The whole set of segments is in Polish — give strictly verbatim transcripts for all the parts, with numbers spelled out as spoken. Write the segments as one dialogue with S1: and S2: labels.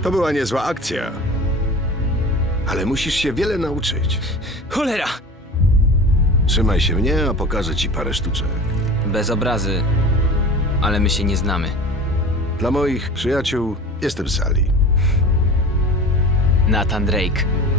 S1: To była niezła akcja. Ale musisz się wiele nauczyć.
S2: Cholera!
S1: Trzymaj się mnie, a pokażę ci parę sztuczek.
S2: Bez obrazy, ale my się nie znamy.
S1: Dla moich przyjaciół jestem Sally.
S2: Nathan Drake.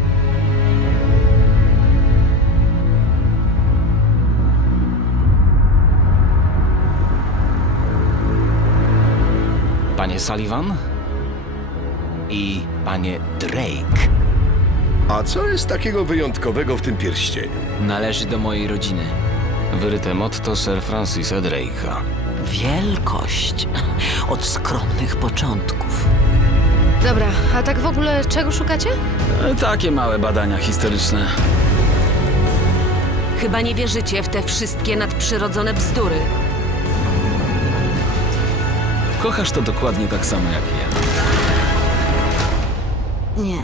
S3: Panie Sullivan i panie Drake.
S1: A co jest takiego wyjątkowego w tym pierścieniu?
S2: Należy do mojej rodziny.
S3: Wyryte motto Sir Francisa Drake'a.
S4: Wielkość od skromnych początków.
S5: Dobra, a tak w ogóle czego szukacie?
S3: E, Takie małe badania historyczne.
S6: Chyba nie wierzycie w te wszystkie nadprzyrodzone bzdury.
S3: Kochasz to dokładnie tak samo jak ja.
S4: Nie.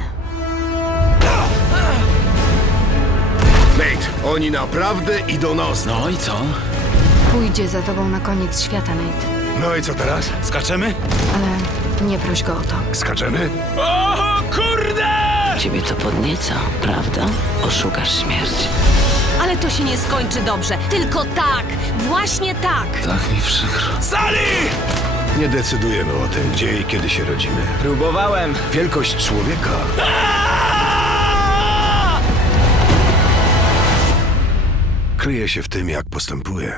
S1: Nate, oni naprawdę idą na ostro.
S3: No i co?
S5: Pójdzie za tobą na koniec świata, Nate.
S1: No i co teraz?
S3: Skaczemy?
S5: Ale nie proś go o to.
S1: Skaczemy?
S3: O kurde!
S4: Ciebie to podnieca, prawda? Oszukasz śmierć.
S6: Ale to się nie skończy dobrze. Tylko tak, właśnie tak.
S3: Tak mi przykro. Sally!
S1: Nie decydujemy o tym, gdzie i kiedy się rodzimy.
S2: Próbowałem.
S1: Wielkość człowieka kryje się w tym, jak postępuje.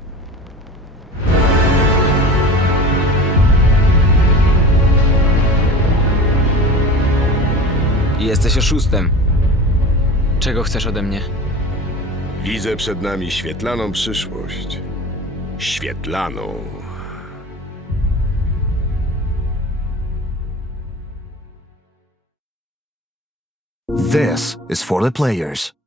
S2: Jesteś oszustem. Czego chcesz ode mnie?
S1: Widzę przed nami świetlaną przyszłość. Świetlaną.
S7: This is for the players.